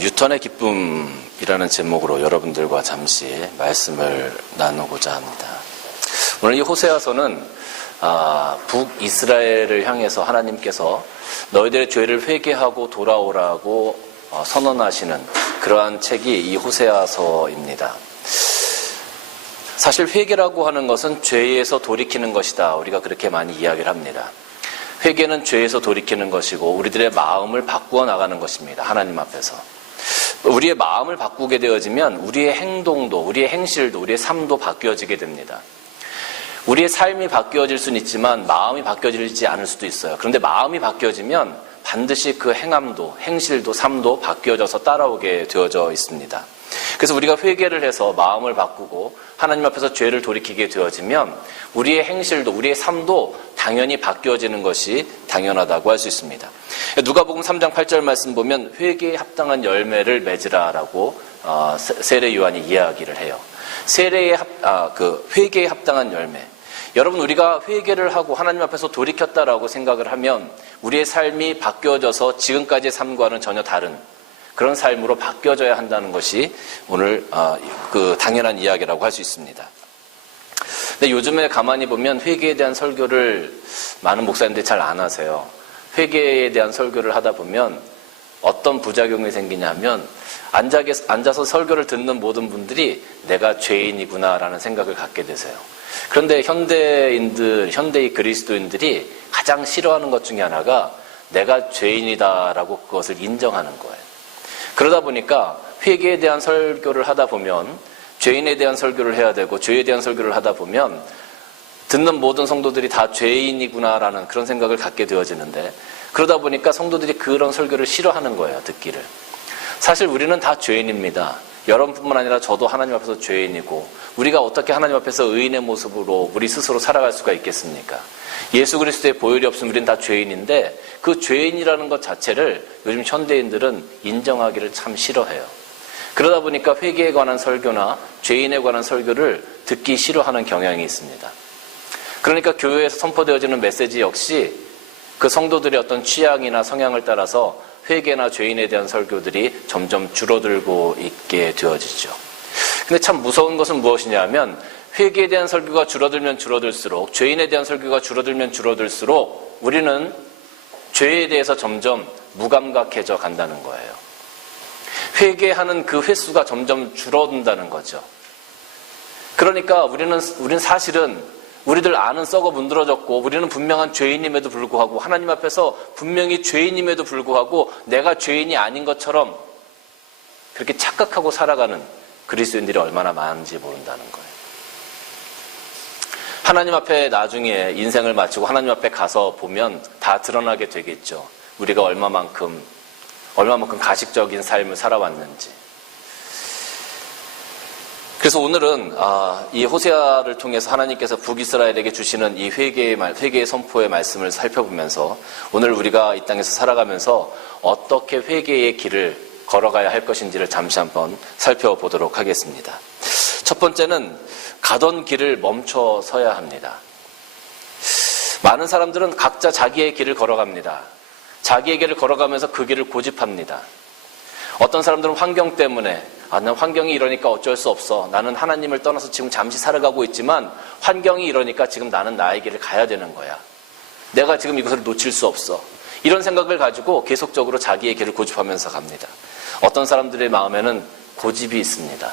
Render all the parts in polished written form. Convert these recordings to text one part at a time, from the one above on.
유턴의 기쁨이라는 제목으로 여러분들과 잠시 말씀을 나누고자 합니다. 오늘 이 호세아서는 북이스라엘을 향해서 하나님께서 너희들의 죄를 회개하고 돌아오라고 선언하시는 그러한 책이 이 호세아서입니다. 사실 회개라고 하는 것은 죄에서 돌이키는 것이다. 우리가 그렇게 많이 이야기를 합니다. 회개는 죄에서 돌이키는 것이고 우리들의 마음을 바꾸어 나가는 것입니다. 하나님 앞에서. 우리의 마음을 바꾸게 되어지면 우리의 행동도, 우리의 행실도, 우리의 삶도 바뀌어지게 됩니다. 우리의 삶이 바뀌어질 수는 있지만 마음이 바뀌어지지 않을 수도 있어요. 그런데 마음이 바뀌어지면 반드시 그 행함도, 행실도, 삶도 바뀌어져서 따라오게 되어져 있습니다. 그래서 우리가 회개를 해서 마음을 바꾸고 하나님 앞에서 죄를 돌이키게 되어지면 우리의 행실도, 우리의 삶도 당연히 바뀌어지는 것이 당연하다고 할 수 있습니다. 누가복음 3장 8절 말씀 보면 회개에 합당한 열매를 맺으라라고 세례 요한이 이야기를 해요. 회개에 합당한 열매. 여러분, 우리가 회개를 하고 하나님 앞에서 돌이켰다라고 생각을 하면 우리의 삶이 바뀌어져서 지금까지의 삶과는 전혀 다른 그런 삶으로 바뀌어져야 한다는 것이 오늘 당연한 이야기라고 할 수 있습니다. 근데 요즘에 가만히 보면 회개에 대한 설교를 많은 목사님들이 잘 안 하세요. 회개에 대한 설교를 하다 보면 어떤 부작용이 생기냐면 앉아서 설교를 듣는 모든 분들이 내가 죄인이구나라는 생각을 갖게 되세요. 그런데 현대의 그리스도인들이 가장 싫어하는 것 중에 하나가 내가 죄인이다라고 그것을 인정하는 거예요. 그러다 보니까 회개에 대한 설교를 하다 보면 죄인에 대한 설교를 해야 되고 죄에 대한 설교를 하다 보면 듣는 모든 성도들이 다 죄인이구나라는 그런 생각을 갖게 되어지는데 그러다 보니까 성도들이 그런 설교를 싫어하는 거예요, 듣기를. 사실 우리는 다 죄인입니다. 여러분뿐만 아니라 저도 하나님 앞에서 죄인이고 우리가 어떻게 하나님 앞에서 의인의 모습으로 우리 스스로 살아갈 수가 있겠습니까? 예수 그리스도의 보혈이 없으면 우리는 다 죄인인데 그 죄인이라는 것 자체를 요즘 현대인들은 인정하기를 참 싫어해요. 그러다 보니까 회개에 관한 설교나 죄인에 관한 설교를 듣기 싫어하는 경향이 있습니다. 그러니까 교회에서 선포되어지는 메시지 역시 그 성도들의 어떤 취향이나 성향을 따라서 회개나 죄인에 대한 설교들이 점점 줄어들고 있게 되어지죠. 근데 참 무서운 것은 무엇이냐면 회개에 대한 설교가 줄어들면 줄어들수록 죄인에 대한 설교가 줄어들면 줄어들수록 우리는 죄에 대해서 점점 무감각해져 간다는 거예요. 회개하는 그 횟수가 점점 줄어든다는 거죠. 그러니까 우리는 사실은 우리들 안은 썩어 문드러졌고 우리는 분명한 죄인임에도 불구하고 하나님 앞에서 분명히 죄인임에도 불구하고 내가 죄인이 아닌 것처럼 그렇게 착각하고 살아가는 그리스도인들이 얼마나 많은지 모른다는 거예요. 하나님 앞에 나중에 인생을 마치고 하나님 앞에 가서 보면 다 드러나게 되겠죠. 우리가 얼마만큼 가식적인 삶을 살아왔는지. 그래서 오늘은 이 호세아를 통해서 하나님께서 북이스라엘에게 주시는 이 회개의 선포의 말씀을 살펴보면서 오늘 우리가 이 땅에서 살아가면서 어떻게 회개의 길을 걸어가야 할 것인지를 잠시 한번 살펴보도록 하겠습니다. 첫 번째는 가던 길을 멈춰 서야 합니다. 많은 사람들은 각자 자기의 길을 걸어갑니다. 자기의 길을 걸어가면서 그 길을 고집합니다. 어떤 사람들은 환경 때문에 난 환경이 이러니까 어쩔 수 없어. 나는 하나님을 떠나서 지금 잠시 살아가고 있지만 환경이 이러니까 지금 나는 나의 길을 가야 되는 거야. 내가 지금 이것을 놓칠 수 없어. 이런 생각을 가지고 계속적으로 자기의 길을 고집하면서 갑니다. 어떤 사람들의 마음에는 고집이 있습니다.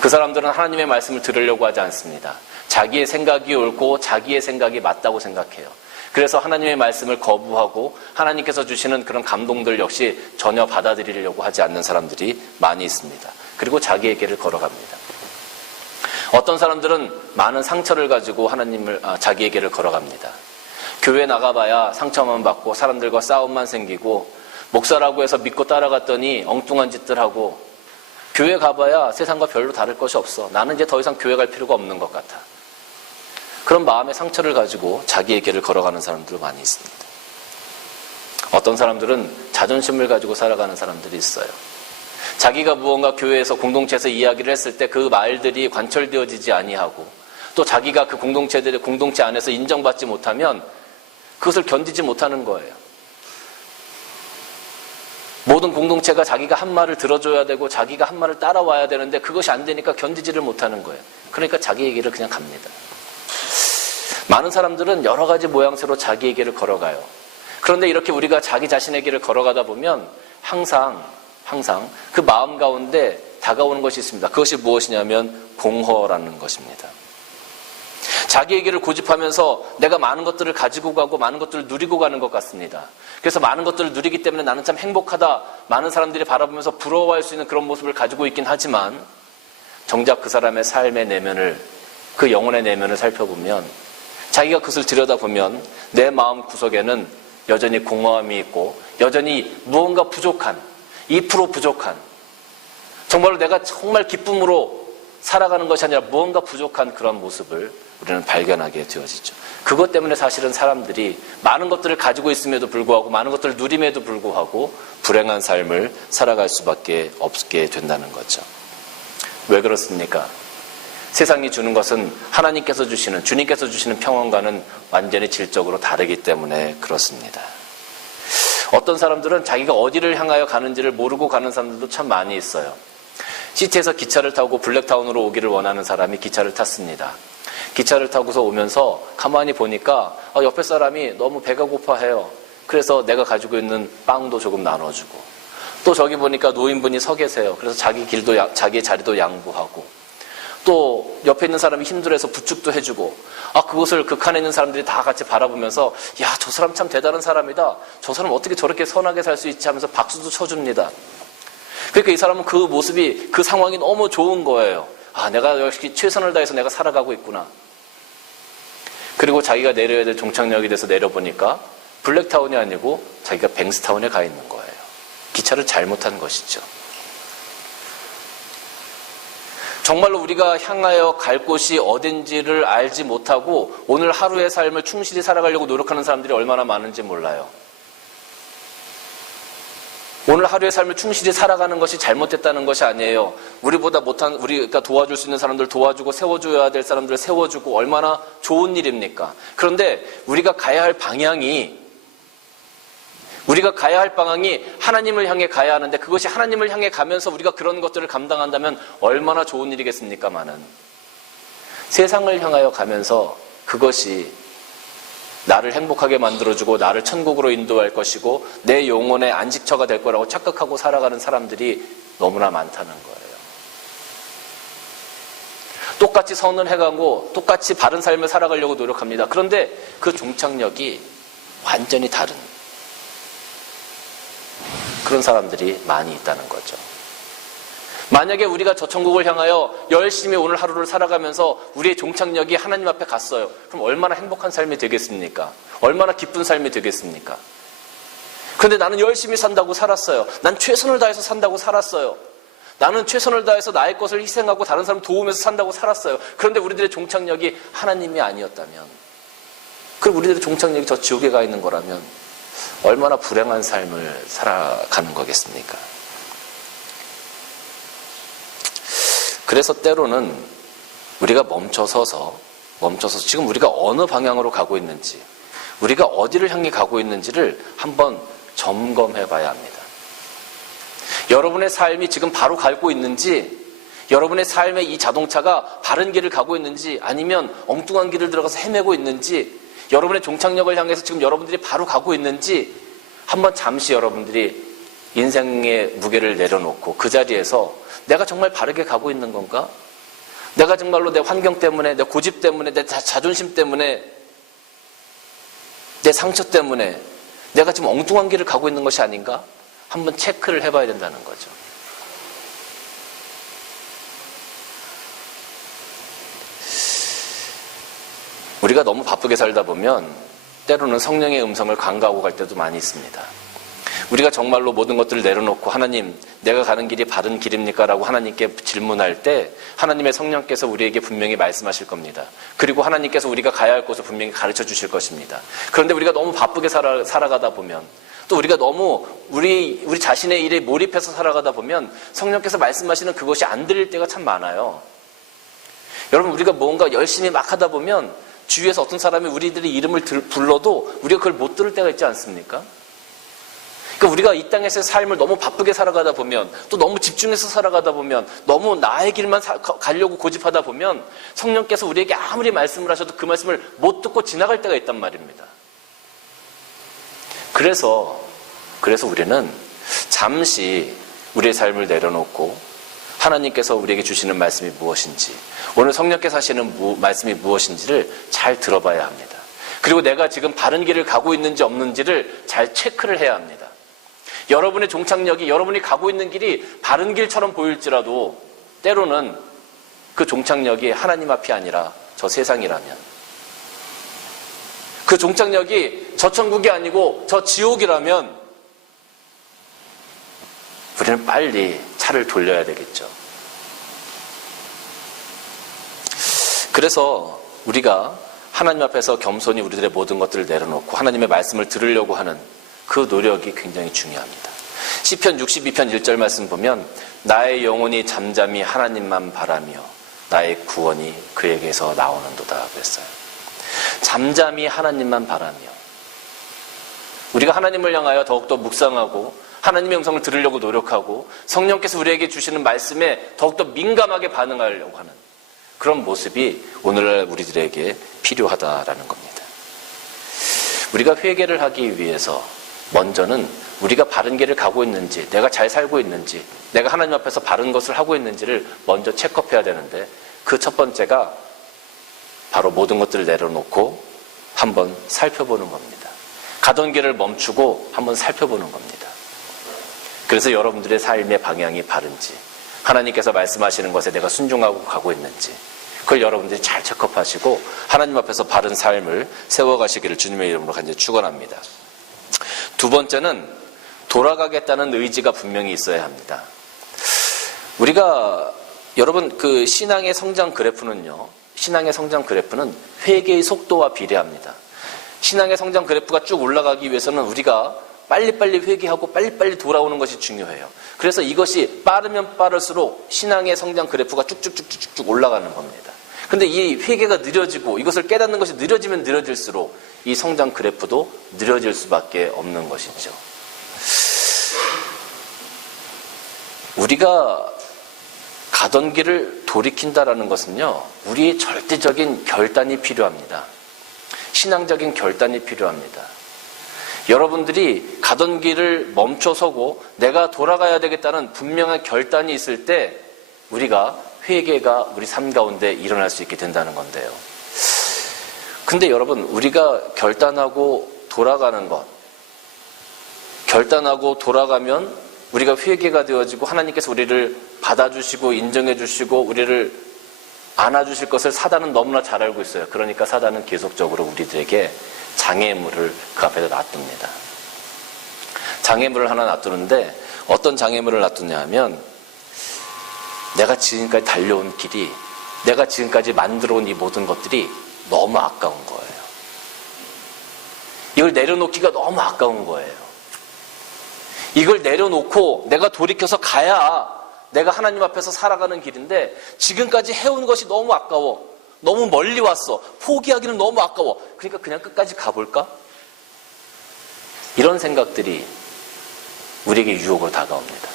그 사람들은 하나님의 말씀을 들으려고 하지 않습니다. 자기의 생각이 옳고 자기의 생각이 맞다고 생각해요. 그래서 하나님의 말씀을 거부하고 하나님께서 주시는 그런 감동들 역시 전혀 받아들이려고 하지 않는 사람들이 많이 있습니다. 그리고 자기의 길을 걸어갑니다. 어떤 사람들은 많은 상처를 가지고 자기의 길을 걸어갑니다. 교회 나가봐야 상처만 받고 사람들과 싸움만 생기고 목사라고 해서 믿고 따라갔더니 엉뚱한 짓들 하고 교회 가봐야 세상과 별로 다를 것이 없어. 나는 이제 더 이상 교회 갈 필요가 없는 것 같아. 그런 마음의 상처를 가지고 자기의 길을 걸어가는 사람들 많이 있습니다. 어떤 사람들은 자존심을 가지고 살아가는 사람들이 있어요. 자기가 무언가 교회에서 공동체에서 이야기를 했을 때 그 말들이 관철되어지지 아니하고 또 자기가 그 공동체 안에서 인정받지 못하면 그것을 견디지 못하는 거예요. 모든 공동체가 자기가 한 말을 들어줘야 되고 자기가 한 말을 따라와야 되는데 그것이 안 되니까 견디지를 못하는 거예요. 그러니까 자기의 길을 그냥 갑니다. 많은 사람들은 여러 가지 모양새로 자기의 길을 걸어가요. 그런데 이렇게 우리가 자기 자신의 길을 걸어가다 보면 항상 그 마음 가운데 다가오는 것이 있습니다. 그것이 무엇이냐면 공허라는 것입니다. 자기의 길을 고집하면서 내가 많은 것들을 가지고 가고 많은 것들을 누리고 가는 것 같습니다. 그래서 많은 것들을 누리기 때문에 나는 참 행복하다. 많은 사람들이 바라보면서 부러워할 수 있는 그런 모습을 가지고 있긴 하지만 정작 그 사람의 삶의 내면을, 그 영혼의 내면을 살펴보면 자기가 그것을 들여다보면 내 마음 구석에는 여전히 공허함이 있고 여전히 무언가 부족한, 2% 부족한, 정말로 내가 정말 기쁨으로 살아가는 것이 아니라 무언가 부족한 그런 모습을 우리는 발견하게 되어지죠. 그것 때문에 사실은 사람들이 많은 것들을 가지고 있음에도 불구하고 많은 것들을 누림에도 불구하고 불행한 삶을 살아갈 수밖에 없게 된다는 거죠. 왜 그렇습니까? 세상이 주는 것은 하나님께서 주시는, 주님께서 주시는 평안과는 완전히 질적으로 다르기 때문에 그렇습니다. 어떤 사람들은 자기가 어디를 향하여 가는지를 모르고 가는 사람들도 참 많이 있어요. 시티에서 기차를 타고 블랙타운으로 오기를 원하는 사람이 기차를 탔습니다. 기차를 타고서 오면서 가만히 보니까 옆에 사람이 너무 배가 고파해요. 그래서 내가 가지고 있는 빵도 조금 나눠주고, 또 저기 보니까 노인분이 서 계세요. 그래서 자기의 자리도 양보하고, 또 옆에 있는 사람이 힘들어해서 부축도 해주고, 그것을 그 칸에 있는 사람들이 다 같이 바라보면서 야, 저 사람 참 대단한 사람이다. 저 사람 어떻게 저렇게 선하게 살 수 있지 하면서 박수도 쳐줍니다. 그러니까 이 사람은 그 모습이, 그 상황이 너무 좋은 거예요. 내가 역시 최선을 다해서 내가 살아가고 있구나. 그리고 자기가 내려야 될 종착역에 대해서 내려보니까 블랙타운이 아니고 자기가 뱅스타운에 가 있는 거예요. 기차를 잘못한 것이죠. 정말로 우리가 향하여 갈 곳이 어딘지를 알지 못하고 오늘 하루의 삶을 충실히 살아가려고 노력하는 사람들이 얼마나 많은지 몰라요. 오늘 하루의 삶을 충실히 살아가는 것이 잘못됐다는 것이 아니에요. 우리보다 못한, 우리가 도와줄 수 있는 사람들 도와주고 세워줘야 될 사람들을 세워주고 얼마나 좋은 일입니까? 그런데 우리가 가야 할 방향이 하나님을 향해 가야 하는데 그것이 하나님을 향해 가면서 우리가 그런 것들을 감당한다면 얼마나 좋은 일이겠습니까마는. 세상을 향하여 가면서 그것이 나를 행복하게 만들어주고 나를 천국으로 인도할 것이고 내 영혼의 안식처가 될 거라고 착각하고 살아가는 사람들이 너무나 많다는 거예요. 똑같이 선을 해가고 똑같이 바른 삶을 살아가려고 노력합니다. 그런데 그 종착역이 완전히 다른 그런 사람들이 많이 있다는 거죠. 만약에 우리가 저 천국을 향하여 열심히 오늘 하루를 살아가면서 우리의 종착역이 하나님 앞에 갔어요. 그럼 얼마나 행복한 삶이 되겠습니까? 얼마나 기쁜 삶이 되겠습니까? 그런데 나는 열심히 산다고 살았어요. 난 최선을 다해서 산다고 살았어요. 나는 최선을 다해서 나의 것을 희생하고 다른 사람 도우면서 산다고 살았어요. 그런데 우리들의 종착역이 하나님이 아니었다면, 그리고 우리들의 종착역이 저 지옥에 가 있는 거라면 얼마나 불행한 삶을 살아가는 거겠습니까? 그래서 때로는 우리가 멈춰서서 지금 우리가 어느 방향으로 가고 있는지, 우리가 어디를 향해 가고 있는지를 한번 점검해 봐야 합니다. 여러분의 삶이 지금 바로 가고 있는지, 여러분의 삶의 이 자동차가 바른 길을 가고 있는지, 아니면 엉뚱한 길을 들어가서 헤매고 있는지, 여러분의 종착역을 향해서 지금 여러분들이 바로 가고 있는지 한번 잠시 여러분들이 인생의 무게를 내려놓고 그 자리에서 내가 정말 바르게 가고 있는 건가? 내가 정말로 내 환경 때문에, 내 고집 때문에, 내 자존심 때문에, 내 상처 때문에 내가 지금 엉뚱한 길을 가고 있는 것이 아닌가? 한번 체크를 해봐야 된다는 거죠. 우리가 너무 바쁘게 살다 보면 때로는 성령의 음성을 간과하고 갈 때도 많이 있습니다. 우리가 정말로 모든 것들을 내려놓고 하나님, 내가 가는 길이 바른 길입니까? 라고 하나님께 질문할 때 하나님의 성령께서 우리에게 분명히 말씀하실 겁니다. 그리고 하나님께서 우리가 가야 할 곳을 분명히 가르쳐 주실 것입니다. 그런데 우리가 너무 바쁘게 살아가다 보면, 또 우리가 너무 우리 자신의 일에 몰입해서 살아가다 보면 성령께서 말씀하시는 그것이 안 들릴 때가 참 많아요. 여러분, 우리가 뭔가 열심히 막 하다 보면 주위에서 어떤 사람이 우리들의 이름을 불러도 우리가 그걸 못 들을 때가 있지 않습니까? 그러니까 우리가 이 땅에서의 삶을 너무 바쁘게 살아가다 보면, 또 너무 집중해서 살아가다 보면, 너무 나의 길만 가려고 고집하다 보면 성령께서 우리에게 아무리 말씀을 하셔도 그 말씀을 못 듣고 지나갈 때가 있단 말입니다. 그래서 우리는 잠시 우리의 삶을 내려놓고 하나님께서 우리에게 주시는 말씀이 무엇인지, 오늘 성령께서 하시는 말씀이 무엇인지를 잘 들어봐야 합니다. 그리고 내가 지금 바른 길을 가고 있는지 없는지를 잘 체크를 해야 합니다. 여러분의 종착역이, 여러분이 가고 있는 길이 바른 길처럼 보일지라도 때로는 그 종착역이 하나님 앞이 아니라 저 세상이라면, 그 종착역이 저 천국이 아니고 저 지옥이라면 우리는 빨리 차를 돌려야 되겠죠. 그래서 우리가 하나님 앞에서 겸손히 우리들의 모든 것들을 내려놓고 하나님의 말씀을 들으려고 하는 그 노력이 굉장히 중요합니다. 시편 62편 1절 말씀 보면 나의 영혼이 잠잠히 하나님만 바라며 나의 구원이 그에게서 나오는도다 그랬어요. 잠잠히 하나님만 바라며, 우리가 하나님을 향하여 더욱더 묵상하고 하나님의 음성을 들으려고 노력하고 성령께서 우리에게 주시는 말씀에 더욱더 민감하게 반응하려고 하는 그런 모습이 오늘날 우리들에게 필요하다라는 겁니다. 우리가 회개를 하기 위해서 먼저는 우리가 바른 길을 가고 있는지, 내가 잘 살고 있는지, 내가 하나님 앞에서 바른 것을 하고 있는지를 먼저 체크해야 되는데, 그 첫 번째가 바로 모든 것들을 내려놓고 한번 살펴보는 겁니다. 가던 길을 멈추고 한번 살펴보는 겁니다. 그래서 여러분들의 삶의 방향이 바른지, 하나님께서 말씀하시는 것에 내가 순종하고 가고 있는지, 그걸 여러분들이 잘 체크하시고 하나님 앞에서 바른 삶을 세워가시기를 주님의 이름으로 간절히 축원합니다. 두 번째는 돌아가겠다는 의지가 분명히 있어야 합니다. 우리가 여러분 그 신앙의 성장 그래프는 회개의 속도와 비례합니다. 신앙의 성장 그래프가 쭉 올라가기 위해서는 우리가 빨리빨리 회개하고 빨리빨리 돌아오는 것이 중요해요. 그래서 이것이 빠르면 빠를수록 신앙의 성장 그래프가 쭉쭉쭉쭉 올라가는 겁니다. 근데 이 회개가 느려지고 이것을 깨닫는 것이 느려지면 느려질수록 이 성장 그래프도 느려질 수밖에 없는 것이죠. 우리가 가던 길을 돌이킨다라는 것은요, 우리의 절대적인 결단이 필요합니다. 신앙적인 결단이 필요합니다. 여러분들이 가던 길을 멈춰서고 내가 돌아가야 되겠다는 분명한 결단이 있을 때 우리가 회개가 우리 삶 가운데 일어날 수 있게 된다는 건데요. 근데 여러분, 우리가 결단하고 돌아가는 것, 결단하고 돌아가면 우리가 회개가 되어지고 하나님께서 우리를 받아주시고 인정해주시고 우리를 안아주실 것을 사단은 너무나 잘 알고 있어요. 그러니까 사단은 계속적으로 우리들에게 장애물을 그 앞에다 놔둡니다. 장애물을 하나 놔두는데 어떤 장애물을 놔두냐 하면, 내가 지금까지 달려온 길이, 내가 지금까지 만들어온 이 모든 것들이 너무 아까운 거예요. 이걸 내려놓기가 너무 아까운 거예요. 이걸 내려놓고 내가 돌이켜서 가야 내가 하나님 앞에서 살아가는 길인데, 지금까지 해온 것이 너무 아까워. 너무 멀리 왔어. 포기하기는 너무 아까워. 그러니까 그냥 끝까지 가볼까? 이런 생각들이 우리에게 유혹으로 다가옵니다.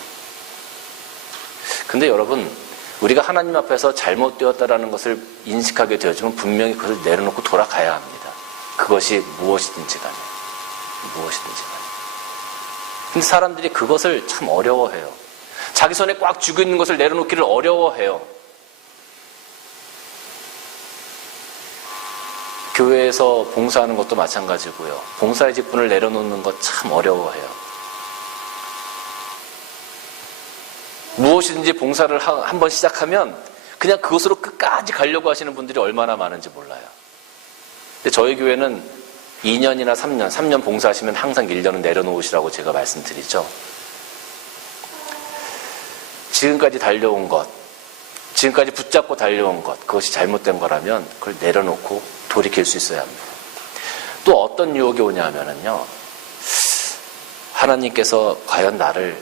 근데 여러분, 우리가 하나님 앞에서 잘못되었다라는 것을 인식하게 되어지면 분명히 그것을 내려놓고 돌아가야 합니다. 그것이 무엇이든지 간에. 근데 사람들이 그것을 참 어려워해요. 자기 손에 꽉 쥐고 있는 것을 내려놓기를 어려워해요. 교회에서 봉사하는 것도 마찬가지고요. 봉사의 직분을 내려놓는 것 참 어려워해요. 무엇이든지 봉사를 한번 시작하면 그냥 그것으로 끝까지 가려고 하시는 분들이 얼마나 많은지 몰라요. 근데 저희 교회는 2년이나 3년 봉사하시면 항상 1년은 내려놓으시라고 제가 말씀드리죠. 지금까지 달려온 것, 지금까지 붙잡고 달려온 것, 그것이 잘못된 거라면 그걸 내려놓고 돌이킬 수 있어야 합니다. 또 어떤 유혹이 오냐 하면은요, 하나님께서 과연 나를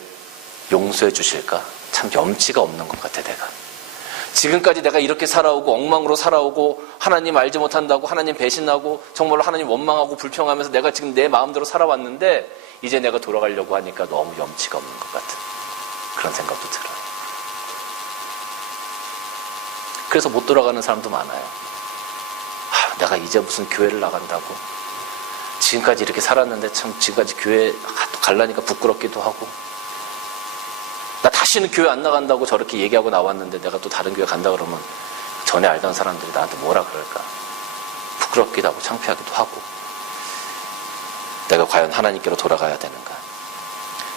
용서해 주실까? 참 염치가 없는 것 같아, 내가. 지금까지 내가 이렇게 살아오고 엉망으로 살아오고 하나님 알지 못한다고 하나님 배신하고 정말로 하나님 원망하고 불평하면서 내가 지금 내 마음대로 살아왔는데 이제 내가 돌아가려고 하니까 너무 염치가 없는 것 같은 그런 생각도 들어요. 그래서 못 돌아가는 사람도 많아요. 내가 이제 무슨 교회를 나간다고 지금까지 이렇게 살았는데 참 지금까지 교회 가려니까 부끄럽기도 하고 나 다시는 교회 안 나간다고 저렇게 얘기하고 나왔는데 내가 또 다른 교회 간다 그러면 전에 알던 사람들이 나한테 뭐라 그럴까 부끄럽기도 하고 창피하기도 하고 내가 과연 하나님께로 돌아가야 되는가.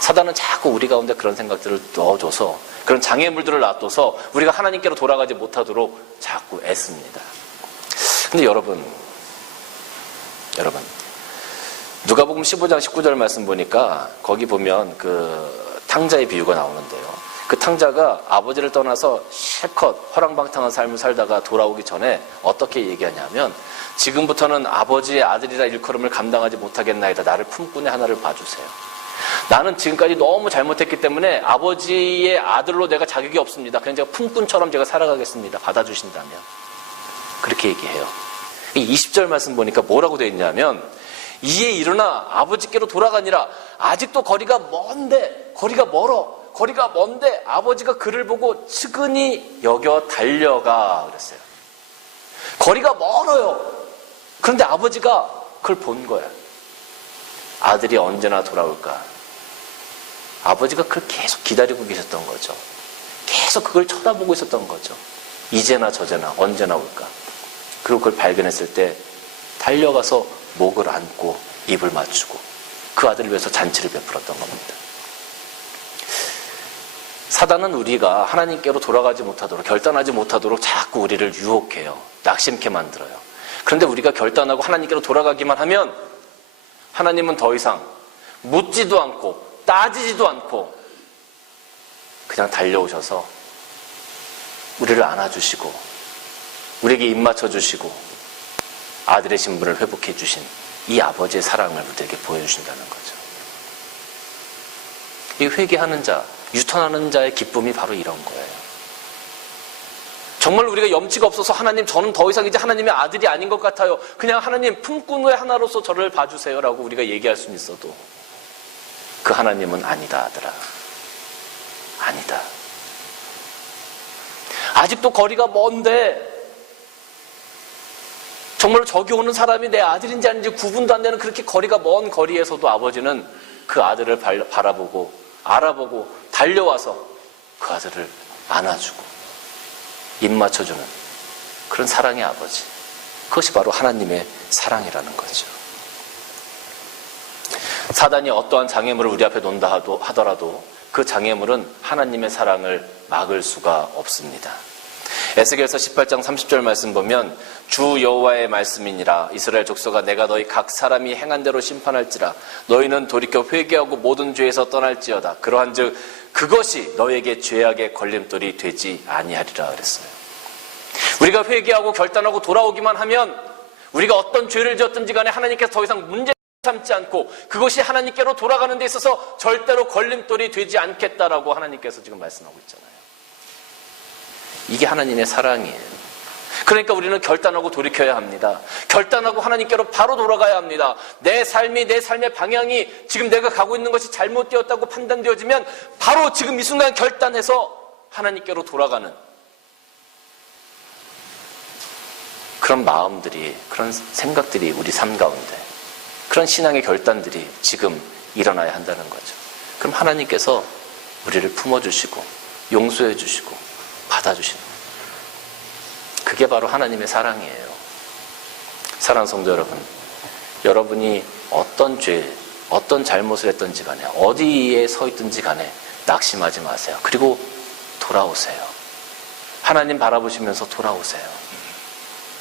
사단은 자꾸 우리 가운데 그런 생각들을 넣어줘서 그런 장애물들을 놔둬서 우리가 하나님께로 돌아가지 못하도록 자꾸 애씁니다. 근데 여러분 누가복음 15장 19절 말씀 보니까 거기 보면 그 탕자의 비유가 나오는데요. 그 탕자가 아버지를 떠나서 실컷 허랑방탕한 삶을 살다가 돌아오기 전에 어떻게 얘기하냐면 지금부터는 아버지의 아들이라 일컬음을 감당하지 못하겠나이다. 나를 품꾼의 하나를 봐주세요. 나는 지금까지 너무 잘못했기 때문에 아버지의 아들로 내가 자격이 없습니다. 그냥 제가 품꾼처럼 제가 살아가겠습니다. 받아주신다면. 그렇게 얘기해요. 20절 말씀 보니까 뭐라고 되어 있냐면 이에 일어나 아버지께로 돌아가니라. 아직도 거리가 먼데 거리가 먼데 아버지가 그를 보고 측은히 여겨 달려가 그랬어요. 거리가 멀어요. 그런데 아버지가 그걸 본 거야. 아들이 언제나 돌아올까. 아버지가 그걸 계속 기다리고 계셨던 거죠. 계속 그걸 쳐다보고 있었던 거죠. 이제나 저제나 언제나 올까. 그리고 그걸 발견했을 때 달려가서 목을 안고 입을 맞추고 그 아들을 위해서 잔치를 베풀었던 겁니다. 사단은 우리가 하나님께로 돌아가지 못하도록 결단하지 못하도록 자꾸 우리를 유혹해요. 낙심케 만들어요. 그런데 우리가 결단하고 하나님께로 돌아가기만 하면 하나님은 더 이상 묻지도 않고 따지지도 않고 그냥 달려오셔서 우리를 안아주시고 우리에게 입 맞춰주시고 아들의 신분을 회복해 주신 이 아버지의 사랑을 우리에게 보여주신다는 거죠. 이 회개하는 자, 유턴하는 자의 기쁨이 바로 이런 거예요. 정말 우리가 염치가 없어서 하나님 저는 더 이상 이제 하나님의 아들이 아닌 것 같아요. 그냥 하나님 품꾼의 하나로서 저를 봐주세요 라고 우리가 얘기할 수는 있어도 그 하나님은 아니다 아들아. 아니다. 아직도 거리가 먼데 정말로 저기 오는 사람이 내 아들인지 아닌지 구분도 안 되는 그렇게 거리가 먼 거리에서도 아버지는 그 아들을 바라보고 알아보고 달려와서 그 아들을 안아주고 입 맞춰주는 그런 사랑의 아버지. 그것이 바로 하나님의 사랑이라는 거죠. 사단이 어떠한 장애물을 우리 앞에 놓는다 하더라도 그 장애물은 하나님의 사랑을 막을 수가 없습니다. 에스겔서 18장 30절 말씀 보면 주 여호와의 말씀이니라. 이스라엘 족속아 내가 너희 각 사람이 행한 대로 심판할지라. 너희는 돌이켜 회개하고 모든 죄에서 떠날지어다. 그러한즉 그것이 너에게 죄악의 걸림돌이 되지 아니하리라 그랬어요. 우리가 회개하고 결단하고 돌아오기만 하면 우리가 어떤 죄를 지었든지 간에 하나님께서 더 이상 문제 삼지 않고 그것이 하나님께로 돌아가는 데 있어서 절대로 걸림돌이 되지 않겠다라고 하나님께서 지금 말씀하고 있잖아요. 이게 하나님의 사랑이에요. 그러니까 우리는 결단하고 돌이켜야 합니다. 결단하고 하나님께로 바로 돌아가야 합니다. 내 삶의 방향이 지금 내가 가고 있는 것이 잘못되었다고 판단되어지면 바로 지금 이 순간 결단해서 하나님께로 돌아가는 그런 마음들이, 그런 생각들이 우리 삶 가운데, 그런 신앙의 결단들이 지금 일어나야 한다는 거죠. 그럼 하나님께서 우리를 품어주시고 용서해 주시고 받아주시는 거예요. 그게 바로 하나님의 사랑이에요. 사랑하는 성도 여러분, 여러분이 어떤 죄, 어떤 잘못을 했든지 간에 어디에 서 있든지 간에 낙심하지 마세요. 그리고 돌아오세요. 하나님 바라보시면서 돌아오세요.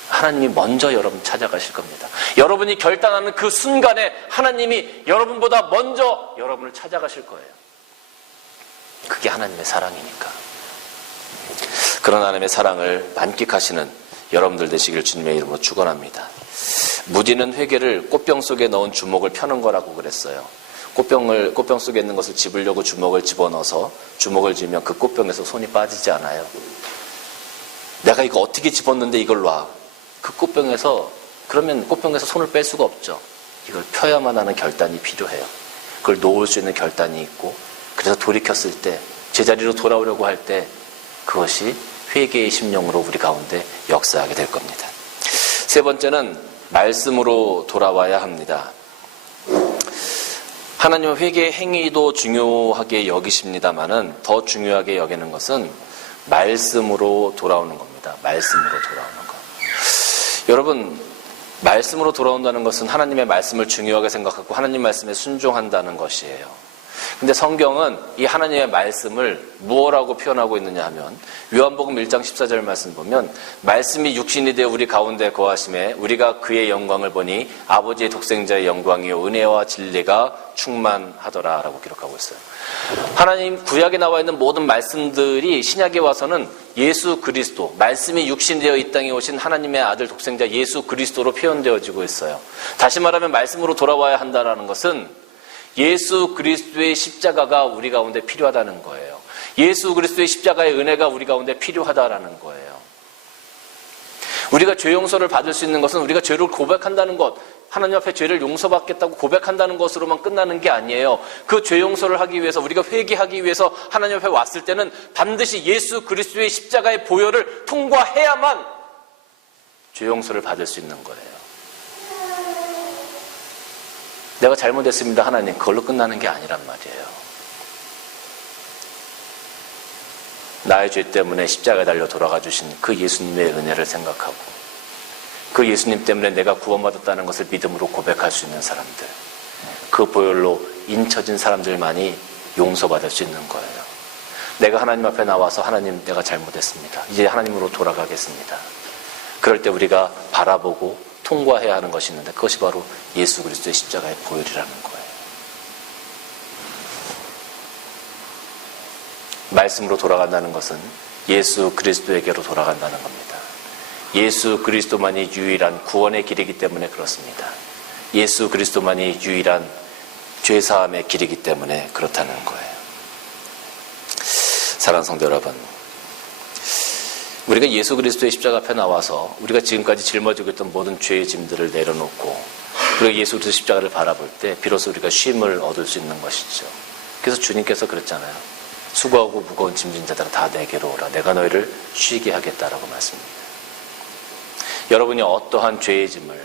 하나님이 먼저 여러분 찾아가실 겁니다. 여러분이 결단하는 그 순간에 하나님이 여러분보다 먼저 여러분을 찾아가실 거예요. 그게 하나님의 사랑이니까. 그런 하나님의 사랑을 만끽하시는 여러분들 되시길 주님의 이름으로 축원합니다. 무디는 회개를 꽃병 속에 넣은 주먹을 펴는 거라고 그랬어요. 꽃병 속에 있는 것을 집으려고 주먹을 집어넣어서 주먹을 쥐면 그 꽃병에서 손이 빠지지 않아요. 내가 이거 어떻게 집었는데 이걸 놔. 그 꽃병에서, 그러면 꽃병에서 손을 뺄 수가 없죠. 이걸 펴야만 하는 결단이 필요해요. 그걸 놓을 수 있는 결단이 있고, 그래서 돌이켰을 때, 제자리로 돌아오려고 할 때 그것이 회개의 심령으로 우리 가운데 역사하게 될 겁니다. 세 번째는 말씀으로 돌아와야 합니다. 하나님은 회개의 행위도 중요하게 여기십니다만은 더 중요하게 여기는 것은 말씀으로 돌아오는 겁니다. 말씀으로 돌아오는 것. 여러분, 말씀으로 돌아온다는 것은 하나님의 말씀을 중요하게 생각하고 하나님 말씀에 순종한다는 것이에요. 근데 성경은 이 하나님의 말씀을 무엇라고 표현하고 있느냐 하면 요한복음 1장 14절 말씀 보면 말씀이 육신이 되어 우리 가운데 거하심에 우리가 그의 영광을 보니 아버지의 독생자의 영광이요 은혜와 진리가 충만하더라 라고 기록하고 있어요. 하나님 구약에 나와 있는 모든 말씀들이 신약에 와서는 예수 그리스도, 말씀이 육신되어 이 땅에 오신 하나님의 아들 독생자 예수 그리스도로 표현되어지고 있어요. 다시 말하면 말씀으로 돌아와야 한다는 것은 예수 그리스도의 십자가가 우리 가운데 필요하다는 거예요. 예수 그리스도의 십자가의 은혜가 우리 가운데 필요하다라는 거예요. 우리가 죄 용서를 받을 수 있는 것은 우리가 죄를 고백한다는 것, 하나님 앞에 죄를 용서받겠다고 고백한다는 것으로만 끝나는 게 아니에요. 그 죄 용서를 하기 위해서, 우리가 회개하기 위해서 하나님 앞에 왔을 때는 반드시 예수 그리스도의 십자가의 보혈을 통과해야만 죄 용서를 받을 수 있는 거예요. 내가 잘못했습니다 하나님, 그걸로 끝나는 게 아니란 말이에요. 나의 죄 때문에 십자가에 달려 돌아가 주신 그 예수님의 은혜를 생각하고 그 예수님 때문에 내가 구원받았다는 것을 믿음으로 고백할 수 있는 사람들, 그 보혈로 인쳐진 사람들만이 용서받을 수 있는 거예요. 내가 하나님 앞에 나와서 하나님, 내가 잘못했습니다, 이제 하나님으로 돌아가겠습니다. 그럴 때 우리가 바라보고 통과해야 하는 것이 있는데 그것이 바로 예수 그리스도의 십자가의 보혈이라는 거예요. 말씀으로 돌아간다는 것은 예수 그리스도에게로 돌아간다는 겁니다. 예수 그리스도만이 유일한 구원의 길이기 때문에 그렇습니다. 예수 그리스도만이 유일한 죄사함의 길이기 때문에 그렇다는 거예요. 사랑하는 성도 여러분, 우리가 예수 그리스도의 십자가 앞에 나와서 우리가 지금까지 짊어지고 있던 모든 죄의 짐들을 내려놓고 그리고 예수 그리스도 십자가를 바라볼 때 비로소 우리가 쉼을 얻을 수 있는 것이죠. 그래서 주님께서 그랬잖아요. 수고하고 무거운 짐진 자들아 다 내게로 오라. 내가 너희를 쉬게 하겠다라고 말씀합니다. 여러분이 어떠한 죄의 짐을,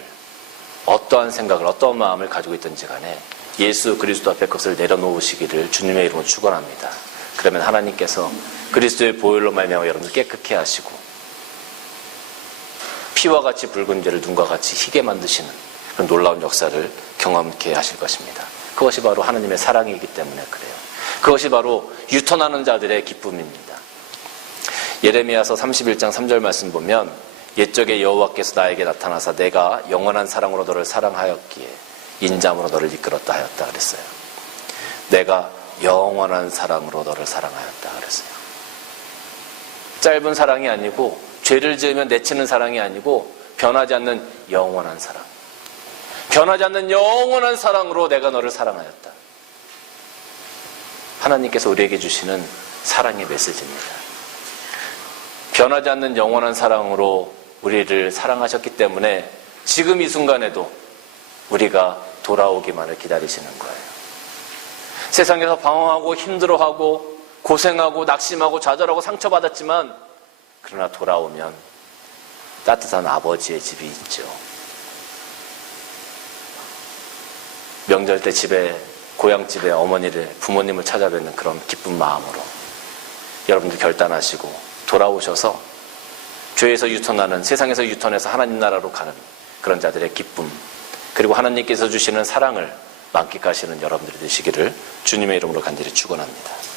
어떠한 생각을, 어떠한 마음을 가지고 있든지 간에 예수 그리스도 앞에 그것을 내려놓으시기를 주님의 이름으로 축원합니다. 그러면 하나님께서 그리스도의 보혈로 말미암아 여러분을 깨끗게 하시고 피와 같이 붉은 죄를 눈과 같이 희게 만드시는 그런 놀라운 역사를 경험케 하실 것입니다. 그것이 바로 하나님의 사랑이기 때문에 그래요. 그것이 바로 유턴하는 자들의 기쁨입니다. 예레미야서 31장 3절 말씀 보면 옛적에 여호와께서 나에게 나타나사 내가 영원한 사랑으로 너를 사랑하였기에 인자함으로 너를 이끌었다 하였다 그랬어요. 내가 영원한 사랑으로 너를 사랑하였다 그랬어요. 짧은 사랑이 아니고 죄를 지으면 내치는 사랑이 아니고 변하지 않는 영원한 사랑, 변하지 않는 영원한 사랑으로 내가 너를 사랑하였다. 하나님께서 우리에게 주시는 사랑의 메시지입니다. 변하지 않는 영원한 사랑으로 우리를 사랑하셨기 때문에 지금 이 순간에도 우리가 돌아오기만을 기다리시는 거예요. 세상에서 방황하고 힘들어하고 고생하고 낙심하고 좌절하고 상처받았지만 그러나 돌아오면 따뜻한 아버지의 집이 있죠. 명절 때 집에, 고향집에 어머니를, 부모님을 찾아뵙는 그런 기쁜 마음으로 여러분들 결단하시고 돌아오셔서 죄에서 유턴하는, 세상에서 유턴해서 하나님 나라로 가는 그런 자들의 기쁨, 그리고 하나님께서 주시는 사랑을 만끽하시는 여러분들이 되시기를 주님의 이름으로 간절히 축원합니다.